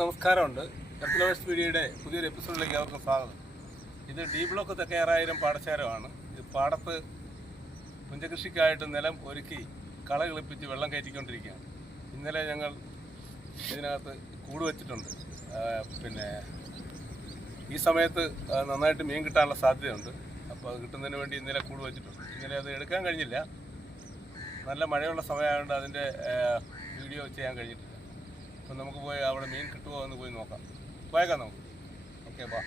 നമസ്കാരമുണ്ട്. എർത്തലവേഴ്സ് മീഡിയയുടെ പുതിയൊരു എപ്പിസോഡിലേക്ക് അവർക്ക് സ്വാഗതം. ഇത് ഡി ബ്ലോക്ക് തെക്കേറായിരം പാടശേരമാണ് ഇത് പാടത്ത് പുഞ്ചകൃഷിക്കായിട്ട് നിലം ഒരുക്കി കള കിളിപ്പിച്ച് വെള്ളം കയറ്റിക്കൊണ്ടിരിക്കുകയാണ്. ഇന്നലെ ഞങ്ങൾ ഇതിനകത്ത് കൂട് വെച്ചിട്ടുണ്ട്. പിന്നെ ഈ സമയത്ത് നന്നായിട്ട് മീൻ കിട്ടാനുള്ള സാധ്യതയുണ്ട്. അപ്പോൾ അത് കിട്ടുന്നതിന് വേണ്ടി ഇന്നലെ കൂട് വെച്ചിട്ടുണ്ട്. ഇന്നലെ അത് എടുക്കാൻ കഴിഞ്ഞില്ല. നല്ല മഴയുള്ള സമയമായതുകൊണ്ട് അതിന്റെ വീഡിയോ ചെയ്യാൻ കഴിഞ്ഞിട്ടില്ല. അപ്പം നമുക്ക് പോയി അവിടെ മീൻ കിട്ടുമോ എന്ന് പോയി നോക്കാം. പോയേക്കാം നമുക്ക്. ഓക്കെ ബാ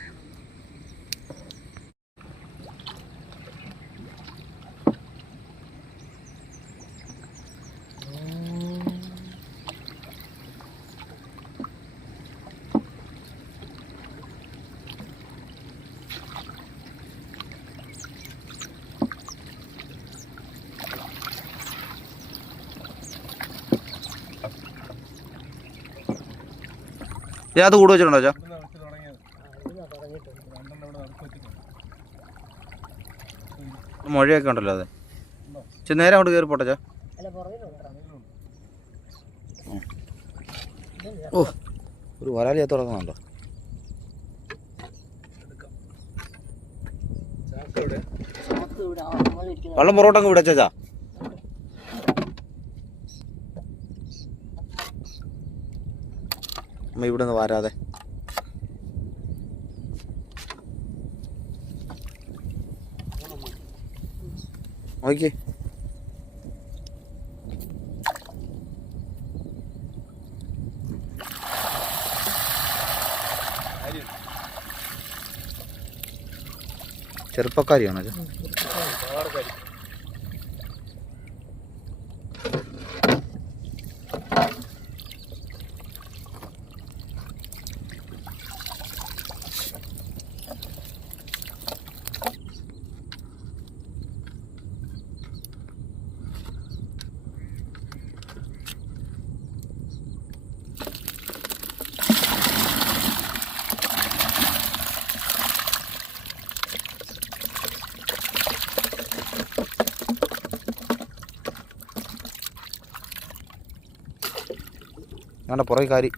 ഇതിനകത്ത് കൂട് വെച്ചിട്ടുണ്ടോ ചാ മഴയൊക്കെ ഉണ്ടല്ലോ അതെ. ചെ നേരെ അങ്ങോട്ട് കയറി പോട്ടെ ചാ ഓ ഒരു വരാലിയെ തുടങ്ങുന്നുണ്ടോ ചാക്ക ഇവിടെ. വെള്ളം പുറകോട്ട് അങ്ങ് വിടച്ചാ അമ്മ ഇവിടെ നിന്ന് വരാതെ. നോക്കിയേ ചെറുപ്പക്കാരിയാണോ ചാ ഒരുപാട് കരി ഞങ്ങളുടെ പുറകെ കാരി.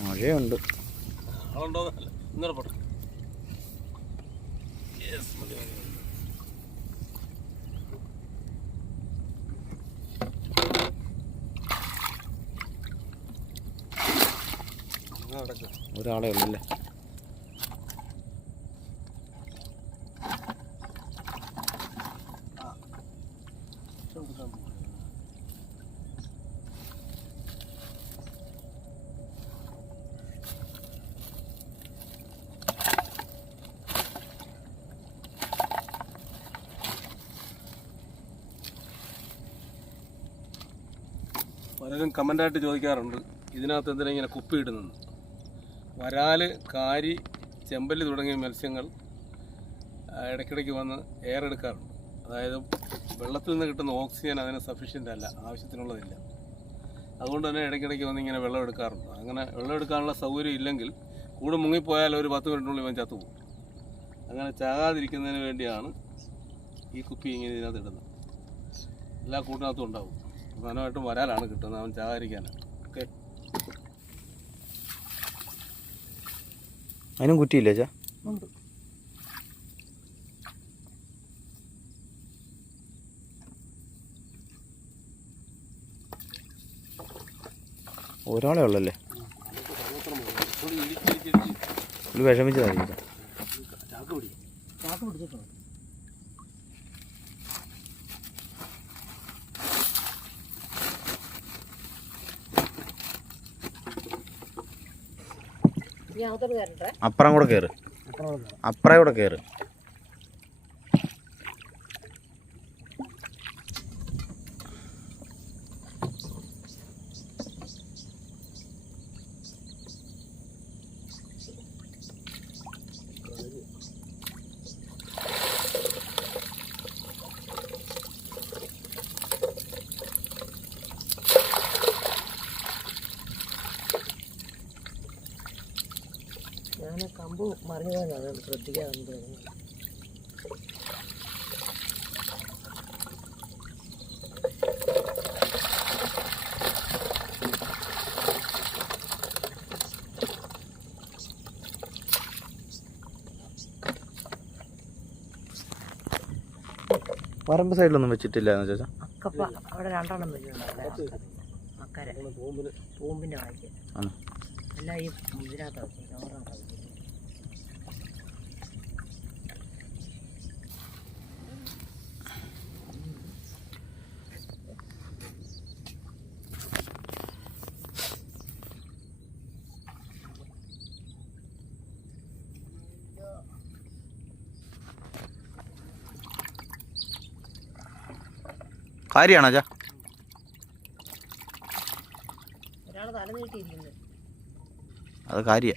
മഴയുണ്ട് ആളുണ്ടോ ഇന്നലെ പോട്ടെ യെസ് മതി മതി മതി. എന്നാ നടക്ക്. ഒരാളെ ഉള്ളല്ലേ? പലരും കമന്റായിട്ട് ചോദിക്കാറുണ്ട് ഇതിനകത്ത് എന്തിനാ ഇങ്ങനെ കുപ്പി വരാൽ കാരി ചെമ്പല്ലി തുടങ്ങിയ മത്സ്യങ്ങൾ ഇടയ്ക്കിടയ്ക്ക് വന്ന് എയർ എടുക്കാറുണ്ട് അതായത് വെള്ളത്തിൽ നിന്ന് കിട്ടുന്ന ഓക്സിജൻ അതിന് സഫീഷ്യന്റ് അല്ല ആവശ്യത്തിനുള്ളതില്ല. അതുകൊണ്ട് തന്നെ ഇടയ്ക്കിടയ്ക്ക് വന്ന് ഇങ്ങനെ വെള്ളം എടുക്കാറുണ്ട്. അങ്ങനെ വെള്ളം എടുക്കാനുള്ള സൗകര്യം ഇല്ലെങ്കിൽ കൂടെ മുങ്ങിപ്പോയാൽ ഒരു പത്ത് മിനിറ്റിനുള്ളിൽ ഇവൻ ചത്തുപോകും. അങ്ങനെ ചാകാതിരിക്കുന്നതിന് വേണ്ടിയാണ് ഈ കുപ്പി ഇങ്ങനെ ഇതിനകത്ത് ഇടുന്നത്. എല്ലാ കൂട്ടിനകത്തും ഉണ്ടാവും. പ്രധാനമായിട്ടും വരാലാണ് കിട്ടുന്നത് അവൻ ചാകാതിരിക്കാനാണ് ഓക്കെ അതിനും കുറ്റിയില്ല ചാ ഉണ്ട്. ഒരാളെ ഉള്ളല്ലേ? ഒരു വിഷമിച്ചതായിരിക്കും. ചാക്ക് പിടിച്ചിട്ടുണ്ട്. അപ്പുറം കൂടെ കയറ് അപ്പുറം കൂടെ കയറ് കമ്പ് മറിഞ്ഞു പോയത് അത് ശ്രദ്ധിക്കാതെ തോന്നുന്നു. പറമ്പ് സൈഡിലൊന്നും വെച്ചിട്ടില്ല ചേച്ചാ? അക്കപ്പ അവിടെ രണ്ടെണ്ണം വെച്ചിട്ടുണ്ടാവില്ല അക്കരെ പൂമ്പിന്റെ വായിക്ക്. എല്ലാം ഈ ഇതിനകത്ത് വെച്ചത്. കാര്യമാണോ ചാ അത് കാര്യ.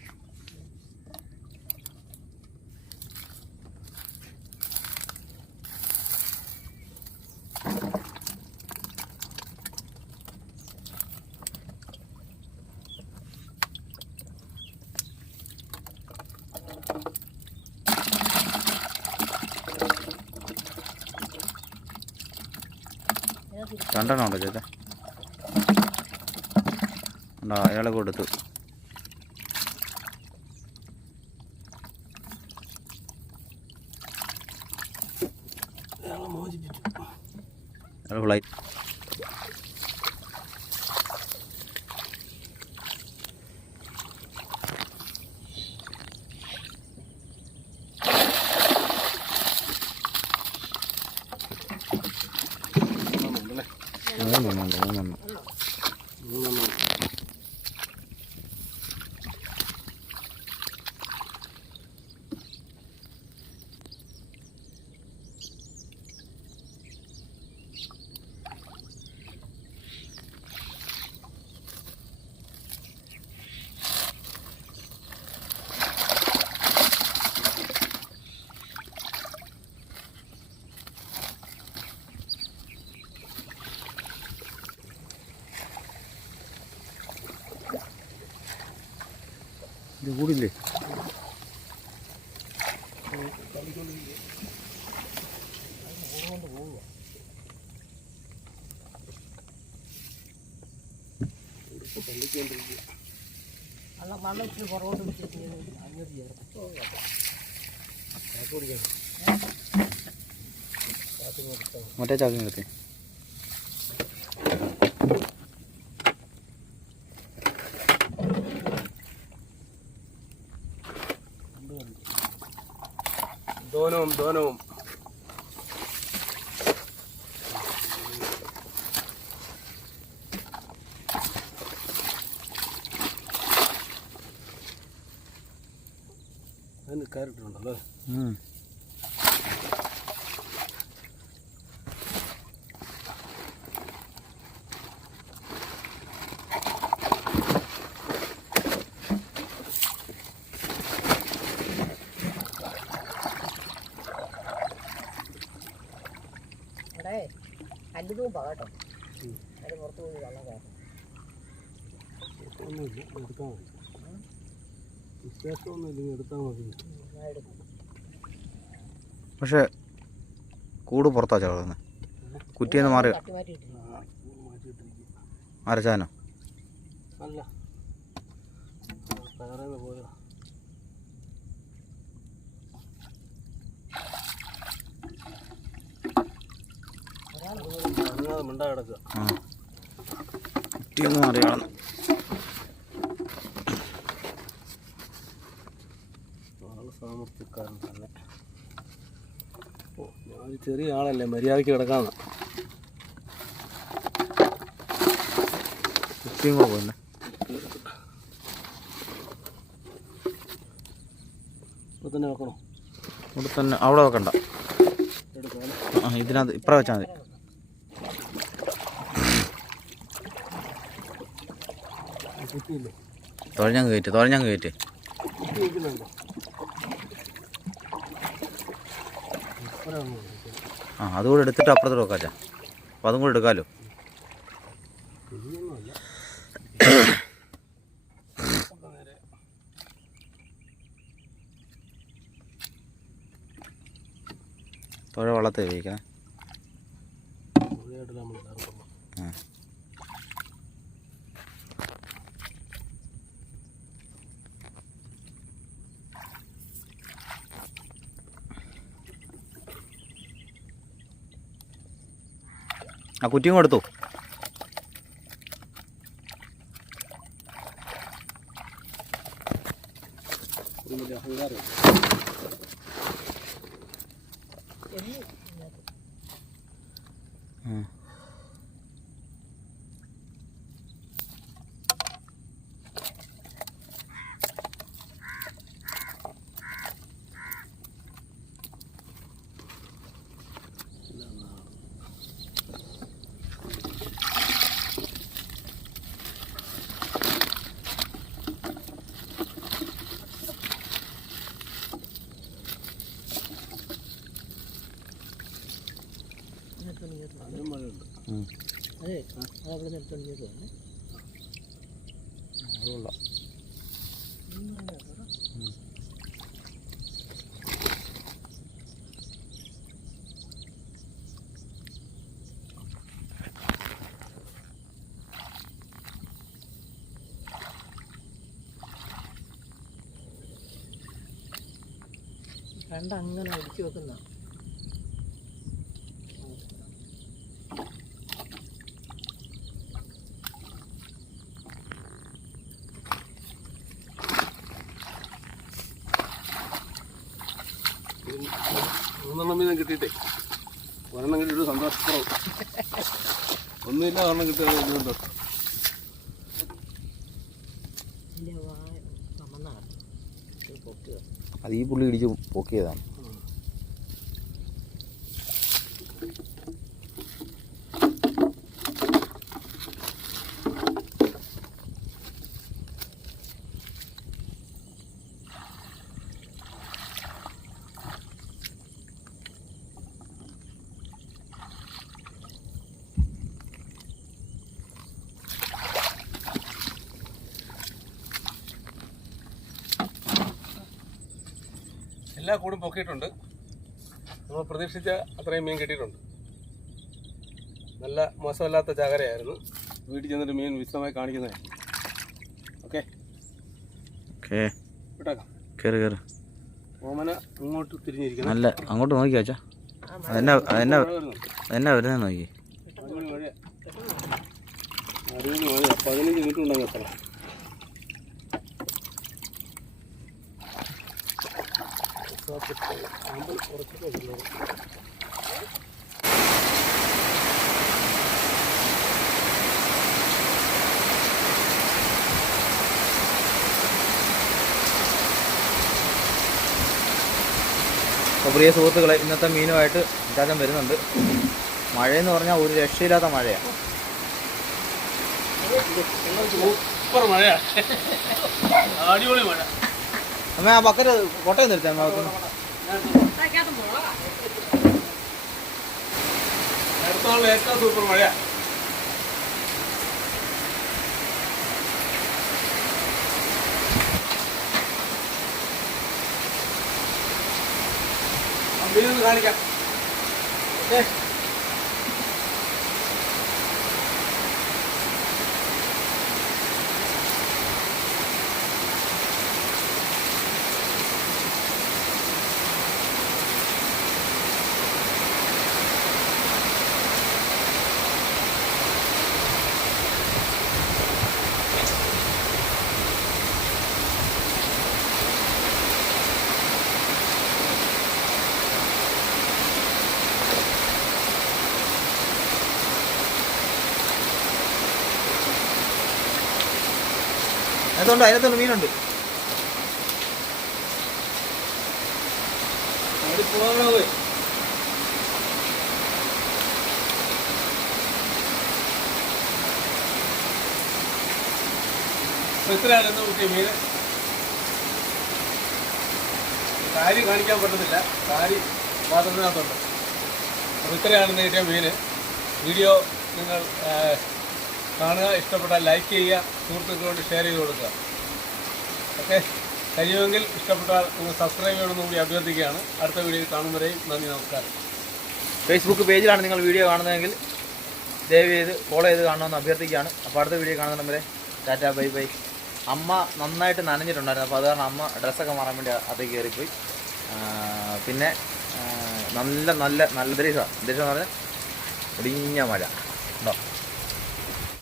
രണ്ടെണ്ണം ഉണ്ടോ ചേച്ചാ. ഉണ്ടോ? അയാൾ കൊടുത്തു. มัน കൂടില്ലേ? വെള്ളം വെള്ളം ഇച്ചിരി പുറകോട്ട് പിടിച്ചിട്ട് അങ്ങോട്ട് ചേർത്ത്. മറ്റേ ചാക്കി നിർത്തി ധോനവും ധോനവും അതിന് കയറിട്ടുണ്ടല്ലോ കല്ലുതൂമ്പാ കേട്ടോ. അത് പുറത്ത് പോയി വെള്ളം കയറും ഒന്നുമില്ല എടുത്താൽ മതി. വിശേഷമൊന്നുമില്ല എടുത്താൽ മതി. ഞാൻ എടുക്കും. പക്ഷേ കൂട് പുറത്താ ചാടുന്നത് കുറ്റിയെന്ന് മാറി തട്ടി മാറ്റിയിട്ടില്ല മാറ്റിയിട്ടിരിക്കും. അരച്ചാനോ അല്ല. പോയോ? അനങ്ങാതെ മിണ്ടാ കിടക്കുക. ആ. കുറ്റിയെന്ന് മാറി കാണുന്നു ആൾ സാമർത്ഥ്യക്കാരൻ തന്നെ. ഓ ചെറിയ ആളല്ലേ മര്യാദയ്ക്ക് കിടക്കാന്ന്. കുട്ടിയും ഇപ്പൊ തന്നെ വെക്കണോ? ഇവിടെ തന്നെ അവിടെ വെക്കണ്ട. ഇതിനകത്ത് ഇപ്പറ വെച്ചാൽ മതി. തുഴഞ്ഞങ്ങ് കയറ്റ് തുഴഞ്ഞങ്ങ് കയറ്റ്. ആ അതുകൂടെ എടുത്തിട്ട് അപ്പുറത്തോട് വെക്കാച്ചാ അപ്പം അതും കൂടെ എടുക്കാമല്ലോ തുഴ വള്ളത്തെ ഉപയോഗിക്കണേ. ആ. ആ കുറ്റിയും കൊടുത്തു. മഴയുണ്ട് അതെ അത് അവിടെ നിന്ന് എടുത്തോണ്ട് ഇങ്ങോട്ട് വന്നു. അതുകൊള്ളാം കണ്ട അങ്ങനെ ഒടിച്ചു വെക്കുന്ന. കിട്ടിയിട്ടേ ഒരെണ്ണം കിട്ടിയിട്ട് സന്തോഷപ്പുറവും ഒന്നുമില്ല ഒരെണ്ണം കിട്ടിയത് പൊക്കുക അത് ഈ പുള്ളി ഇടിച്ച് പൊക്കിയതാണ്. എല്ലാ കൂടും പൊക്കിയിട്ടുണ്ട്. നമ്മൾ പ്രതീക്ഷിച്ച അത്രയും മീൻ കിട്ടിയിട്ടുണ്ട്. നല്ല മോശമല്ലാത്ത ചാകരയായിരുന്നു. വീട്ടിൽ ചെന്നിട്ട് മീൻ വിശദമായി കാണിക്കുന്നതായിരുന്നു ഓക്കെ. കയറി കയറി ഓമന ഇങ്ങോട്ട് തിരിഞ്ഞിരിക്കുന്നു. നല്ല അങ്ങോട്ട് നോക്കി അച്ഛാ? അതെന്നാ അതെന്നാ അതെന്നാ വരുന്നത് നോക്കി. പതിനഞ്ച് മിനിറ്റ് അടിപൊളി മഴ പതിനഞ്ച് കുറച്ച് അപ്പോൾ പ്രിയ സുഹൃത്തുക്കളെ ഇന്നത്തെ മീനുമായിട്ട് ചാച്ചൻ വരുന്നുണ്ട്. മഴയെന്ന് പറഞ്ഞാൽ ഒരു രക്ഷയില്ലാത്ത മഴയാണ് സൂപ്പർ മഴയാണ് അടിപൊളി മഴ. അമ്മ ആ ബക്കറ്റ് കൊട്ടയം നിർത്താം ഏറ്റവും സൂപ്പർ മഴയാ. കാണിക്കാം. അതിനകത്തുണ്ട് അതിനകത്തുണ്ട് മീനുണ്ട്. ഇത്രയാണ് ഇന്ന് കിട്ടിയ മീന്? കാണിക്കാൻ പറ്റുന്നില്ല കാരി പാത്രത്തിനകത്തുണ്ട്. അപ്പോൾ ഇത്രയാണ് ഇന്ന് കിട്ടിയ മീന്. വീഡിയോ നിങ്ങൾ കാണുക ഇഷ്ടപ്പെട്ടാൽ ലൈക്ക് ചെയ്യുക സുഹൃത്തുക്കളോട് ഷെയർ ചെയ്ത് കൊടുക്കുക. ഓക്കെ കഴിയുമെങ്കിൽ ഇഷ്ടപ്പെട്ടാൽ നിങ്ങൾ സബ്സ്ക്രൈബ് ചെയ്യണമെന്ന് കൂടി അഭ്യർത്ഥിക്കുകയാണ്. അടുത്ത വീഡിയോയിൽ കാണും നന്ദി നമസ്കാരം. ഫേസ്ബുക്ക് പേജിലാണ് നിങ്ങൾ വീഡിയോ കാണുന്നതെങ്കിൽ ദയവ് ചെയ്ത് ഫോളോ ചെയ്ത് കാണണമെന്ന് അഭ്യർത്ഥിക്കുകയാണ്. അപ്പോൾ അടുത്ത വീഡിയോ കാണുന്ന വരെ ടാറ്റ ബൈ ബൈ. അമ്മ നന്നായിട്ട് നനഞ്ഞിട്ടുണ്ടായിരുന്നു. അപ്പോൾ അത് അമ്മ ഡ്രസ്സൊക്കെ മാറാൻ വേണ്ടി അതേ കയറിപ്പോയി. പിന്നെ നല്ല നല്ല നല്ല അന്തരീക്ഷമാണ് അന്തരീക്ഷം എന്ന് പറഞ്ഞാൽ ഒടിഞ്ഞ മഴ. ഉണ്ടോ?